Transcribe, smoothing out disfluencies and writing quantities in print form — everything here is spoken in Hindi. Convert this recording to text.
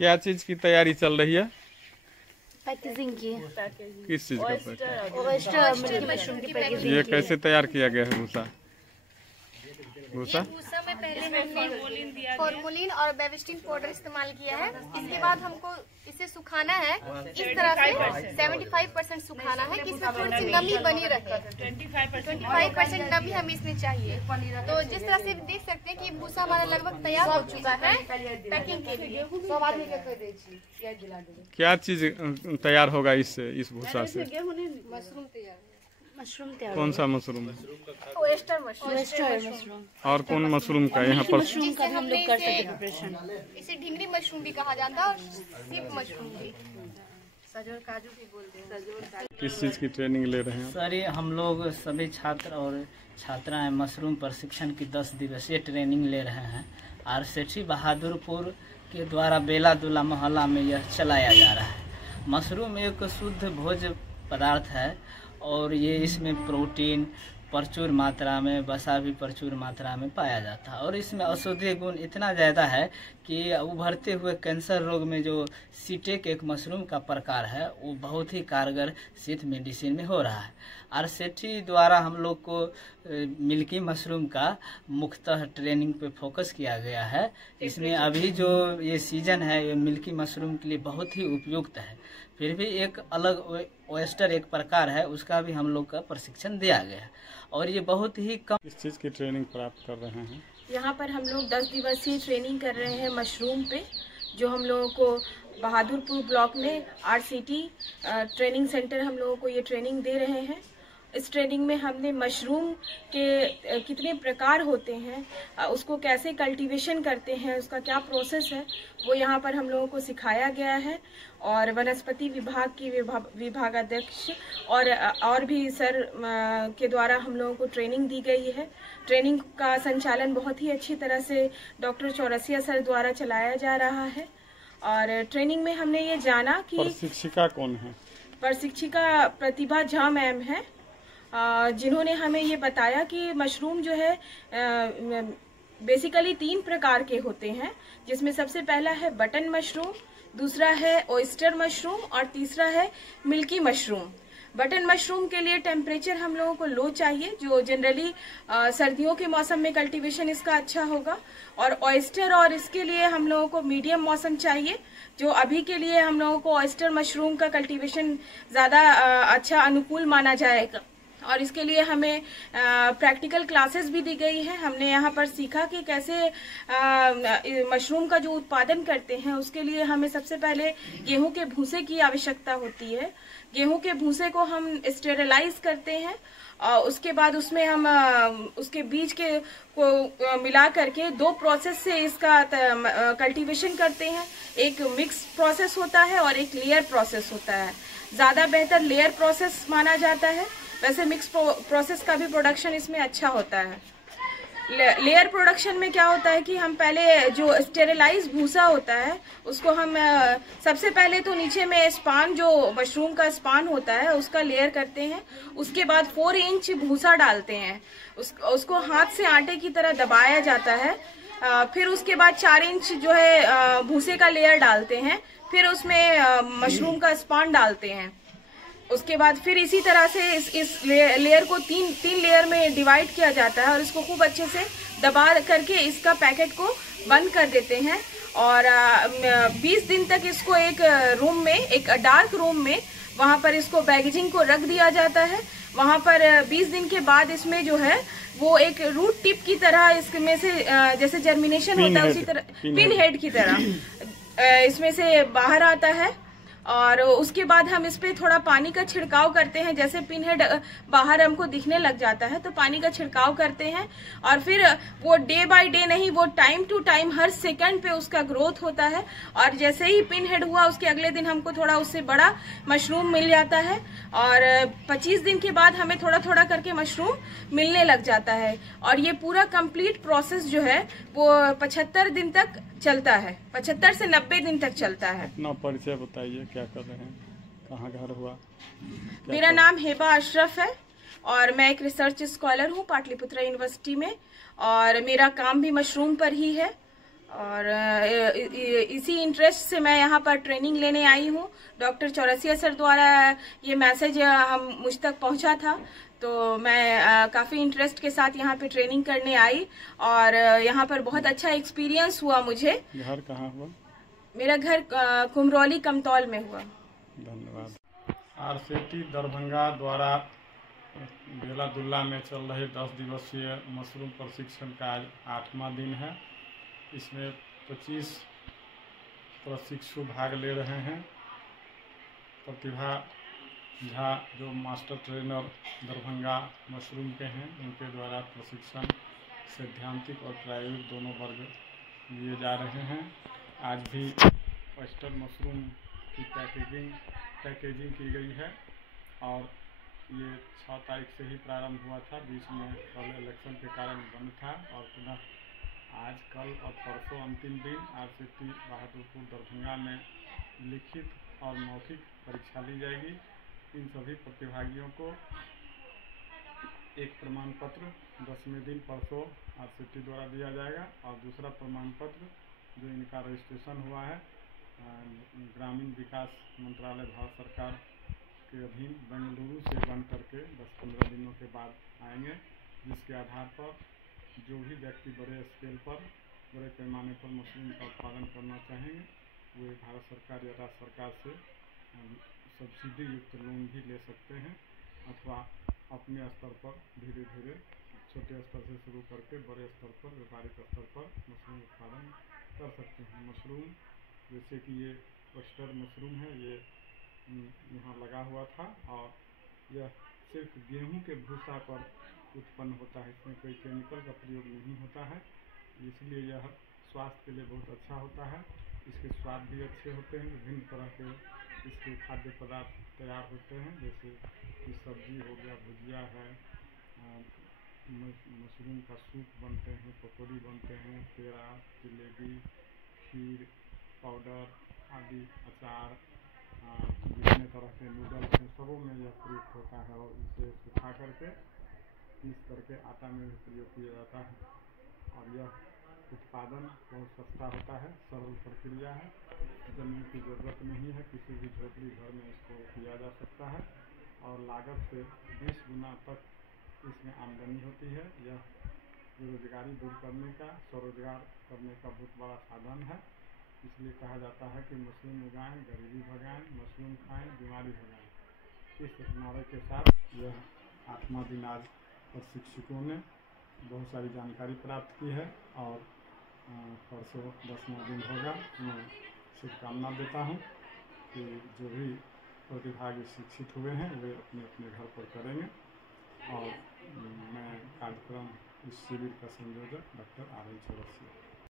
क्या चीज की तैयारी चल रही है? पैकेजिंग की। किस चीज का पैकेजिंग? ऑयस्टर मिल्की मशरूम की पैकेजिंग। ये कैसे तैयार किया गया है भूसा? भूसा में पहले हमने फॉर्मुलिन और बेविस्टिन पाउडर इस्तेमाल किया है। इसके बाद हमको इसे सुखाना है इस तरह से 75% सुखाना है कि इसमें थोड़ी सी नमी बनी रहे। 25% नमी हमें इसमें चाहिए। तो जिस तरह से देख सकते हैं कि भूसा हमारा लगभग तैयार हो चुका है पैकिंग के लिए। क्या चीज तैयार होगा इससे, इस भूसा से? मशरूम तैयार। कौन सा मशरूम है? Oyster mushroom. और कौन मशरूम का यहाँ पर? मशरूम का हम लोग कर सकते प्रिपरेशन। इसे ढिंगरी मशरूम भी कहा जाता है और सीप मशरूम भी, सजोर काजू भी बोलते हैं। किस चीज की ट्रेनिंग ले रहे हैं? सर, ये हम लोग सभी छात्र और छात्राएं मशरूम प्रशिक्षण की 10 दिवसीय ट्रेनिंग ले रहे हैं। आरसेठी बहादुरपुर के द्वारा बेलादुल्ला मोहल्ला में यह चलाया जा रहा है। मशरूम एक शुद्ध भोज्य पदार्थ है और ये इसमें प्रोटीन प्रचुर मात्रा में, वसा भी प्रचुर मात्रा में पाया जाता है और इसमें औषधीय गुण इतना ज़्यादा है कि उभरते हुए कैंसर रोग में जो सीटेक एक मशरूम का प्रकार है वो बहुत ही कारगर सिद्ध मेडिसिन में हो रहा है। आरसेठी द्वारा हम लोग को मिल्की मशरूम का मुख्यतः ट्रेनिंग पे फोकस किया गया है। इसमें अभी जो ये सीजन है ये मिल्की मशरूम के लिए बहुत ही उपयुक्त है। फिर भी एक अलग ऑयस्टर एक प्रकार है, उसका भी हम लोग का प्रशिक्षण दिया गया है और ये बहुत ही कम। किस चीज़ की ट्रेनिंग प्राप्त कर रहे हैं? यहाँ पर हम लोग 10 दिवसीय ट्रेनिंग कर रहे हैं मशरूम पे, जो हम लोगों को बहादुरपुर ब्लॉक में आरसीटी ट्रेनिंग सेंटर हम लोगों को ये ट्रेनिंग दे रहे हैं। इस ट्रेनिंग में हमने मशरूम के कितने प्रकार होते हैं, उसको कैसे कल्टीवेशन करते हैं, उसका क्या प्रोसेस है, वो यहाँ पर हम लोगों को सिखाया गया है। और वनस्पति विभाग की विभागाध्यक्ष और भी सर के द्वारा हम लोगों को ट्रेनिंग दी गई है। ट्रेनिंग का संचालन बहुत ही अच्छी तरह से डॉक्टर चौरसिया सर द्वारा चलाया जा रहा है। और ट्रेनिंग में हमने ये जाना कि प्रशिक्षिका कौन है? प्रशिक्षिका प्रतिभा झा मैम है, जिन्होंने हमें ये बताया कि मशरूम जो है बेसिकली 3 प्रकार के होते हैं, जिसमें सबसे पहला है बटन मशरूम, दूसरा है ऑयस्टर मशरूम और तीसरा है मिल्की मशरूम। बटन मशरूम के लिए टेम्परेचर हम लोगों को लो चाहिए, जो जनरली सर्दियों के मौसम में कल्टीवेशन इसका अच्छा होगा। और ऑयस्टर और इसके लिए हम लोगों को मीडियम मौसम चाहिए, जो अभी के लिए हम लोगों को ऑयस्टर मशरूम का कल्टीवेशन ज़्यादा अच्छा अनुकूल माना जाएगा। और इसके लिए हमें प्रैक्टिकल क्लासेस भी दी गई है। हमने यहाँ पर सीखा कि कैसे मशरूम का जो उत्पादन करते हैं उसके लिए हमें सबसे पहले गेहूं के भूसे की आवश्यकता होती है। गेहूं के भूसे को हम स्टेरिलाइज करते हैं और उसके बाद उसमें हम उसके बीज के को मिला करके 2 प्रोसेस से इसका कल्टीवेशन करते हैं। एक मिक्स प्रोसेस होता है और एक लेयर प्रोसेस होता है। ज़्यादा बेहतर लेयर प्रोसेस माना जाता है, वैसे मिक्स प्रोसेस का भी प्रोडक्शन इसमें अच्छा होता है। लेयर प्रोडक्शन में क्या होता है कि हम पहले जो स्टेरिलाइज भूसा होता है उसको हम सबसे पहले तो नीचे में स्पान, जो मशरूम का स्पान होता है, उसका लेयर करते हैं। उसके बाद 4 इंच भूसा डालते हैं, उसको हाथ से आटे की तरह दबाया जाता है। फिर उसके बाद 4 इंच जो है भूसे का लेयर डालते हैं, फिर उसमें मशरूम का स्पान डालते हैं। उसके बाद फिर इसी तरह से इस लेयर को तीन लेयर में डिवाइड किया जाता है और इसको खूब अच्छे से दबा करके इसका पैकेट को बंद कर देते हैं। और 20 दिन तक इसको एक रूम में, एक डार्क रूम में, वहाँ पर इसको पैकेजिंग को रख दिया जाता है। वहाँ पर 20 दिन के बाद इसमें जो है वो एक रूट टिप की तरह इसमें से जैसे जर्मिनेशन होता है उसी तरह पिन हेड की तरह इसमें से बाहर आता है। और उसके बाद हम इस पे थोड़ा पानी का छिड़काव करते हैं। जैसे पिन हेड बाहर हमको दिखने लग जाता है तो पानी का छिड़काव करते हैं। और फिर वो डे बाय डे नहीं, वो टाइम टू टाइम हर सेकंड पे उसका ग्रोथ होता है। और जैसे ही पिन हेड हुआ उसके अगले दिन हमको थोड़ा उससे बड़ा मशरूम मिल जाता है। और 25 दिन के बाद हमें थोड़ा थोड़ा करके मशरूम मिलने लग जाता है। और ये पूरा कंप्लीट प्रोसेस जो है वो 75 दिन तक चलता है, 75 से 90 दिन तक चलता है। अपना परिचय बताइए, क्या कर रहे हैं, कहाँ घर हुआ? मेरा नाम हेबा अशरफ है और मैं एक रिसर्च स्कॉलर हूँ पाटलिपुत्रा यूनिवर्सिटी में, और मेरा काम भी मशरूम पर ही है। और इसी इंटरेस्ट से मैं यहाँ पर ट्रेनिंग लेने आई हूँ। डॉक्टर चौरसिया सर द्वारा ये मैसेज हम मुझ तक पहुँचा था, तो मैं काफ़ी इंटरेस्ट के साथ यहाँ पे ट्रेनिंग करने आई और यहाँ पर बहुत अच्छा एक्सपीरियंस हुआ मुझे। घर कहाँ हुआ? मेरा घर कुमरौली कमतौल में हुआ। धन्यवाद। आरसीटी दरभंगा द्वारा बेला दुल्ला में चल रहे 10 दिवसीय मशरूम प्रशिक्षण का आज 8वां दिन है। इसमें 25 प्रशिक्षु भाग ले रहे हैं। प्रतिभा झा जो मास्टर ट्रेनर दरभंगा मशरूम के हैं, उनके द्वारा प्रशिक्षण सैद्धांतिक और प्रायोगिक दोनों वर्ग लिए जा रहे हैं। आज भी ऑयस्टर मशरूम की पैकेजिंग की गई है और ये 6 तारीख से ही प्रारंभ हुआ था। बीच में कल इलेक्शन के कारण बंद था और पुनः आज, कल और परसों अंतिम दिन आरसीटी बहादुरपुर दरभंगा में लिखित और मौखिक परीक्षा ली जाएगी। इन सभी प्रतिभागियों को एक प्रमाण पत्र 10वें दिन परसों आरसीटी द्वारा दिया जाएगा और दूसरा प्रमाण पत्र जो इनका रजिस्ट्रेशन हुआ है ग्रामीण विकास मंत्रालय भारत सरकार के अधीन बेंगलुरु से बन करके 10-15 दिनों के बाद आएंगे, जिसके आधार पर जो भी व्यक्ति बड़े स्केल पर, बड़े पैमाने पर मशरूम का उत्पादन करना चाहेंगे, वे भारत सरकार या राज्य सरकार से सब्सिडी युक्त लोन भी ले सकते हैं अथवा अपने स्तर पर धीरे धीरे छोटे स्तर से शुरू करके बड़े स्तर पर, व्यापारिक स्तर पर मशरूम उत्पादन कर सकते हैं। मशरूम जैसे कि ये ऑयस्टर मशरूम है, ये यहाँ लगा हुआ था और यह सिर्फ गेहूं के भूसा पर उत्पन्न होता है। इसमें कोई केमिकल का प्रयोग नहीं होता है, इसलिए यह स्वास्थ्य के लिए बहुत अच्छा होता है। इसके स्वाद भी अच्छे होते हैं। विभिन्न तरह के इसके खाद्य पदार्थ तैयार होते हैं, जैसे कि सब्जी हो गया, भुजिया है, मशरूम का सूप बनते हैं, पकौड़ी बनते हैं, पेड़ा, जलेबी, खीर, पाउडर आदि, अचार, विभिन्न तरह के नूडल्स हैं, सबों में यह प्रयुक्त होता है और इसे सुखा करके पीस करके आटा में भी प्रयोग किया जाता है। और यह उत्पादन बहुत सस्ता होता है, सरल प्रक्रिया है, जमीन की ज़रूरत नहीं है, किसी भी झोपड़ी घर में इसको किया जा सकता है और लागत से 20 गुना तक इसमें आमदनी होती है। यह बेरोजगारी दूर करने का, स्वरोजगार करने का बहुत बड़ा साधन है। इसलिए कहा जाता है कि मशरूम उगाएं, गरीबी भगाएं, मशरूम खाएं, बीमारी भगाएं। इस नारे के साथ यह 8वां दिन आज प्रशिक्षकों ने बहुत सारी जानकारी प्राप्त की है और परसों 10वां दिन होगा। मैं शुभकामना देता हूँ कि जो भी प्रतिभागी शिक्षित हुए हैं वे अपने अपने घर पर करेंगे। और मैं कार्यक्रम इस शिविर का संयोजक डॉक्टर आर एल चौरसिया।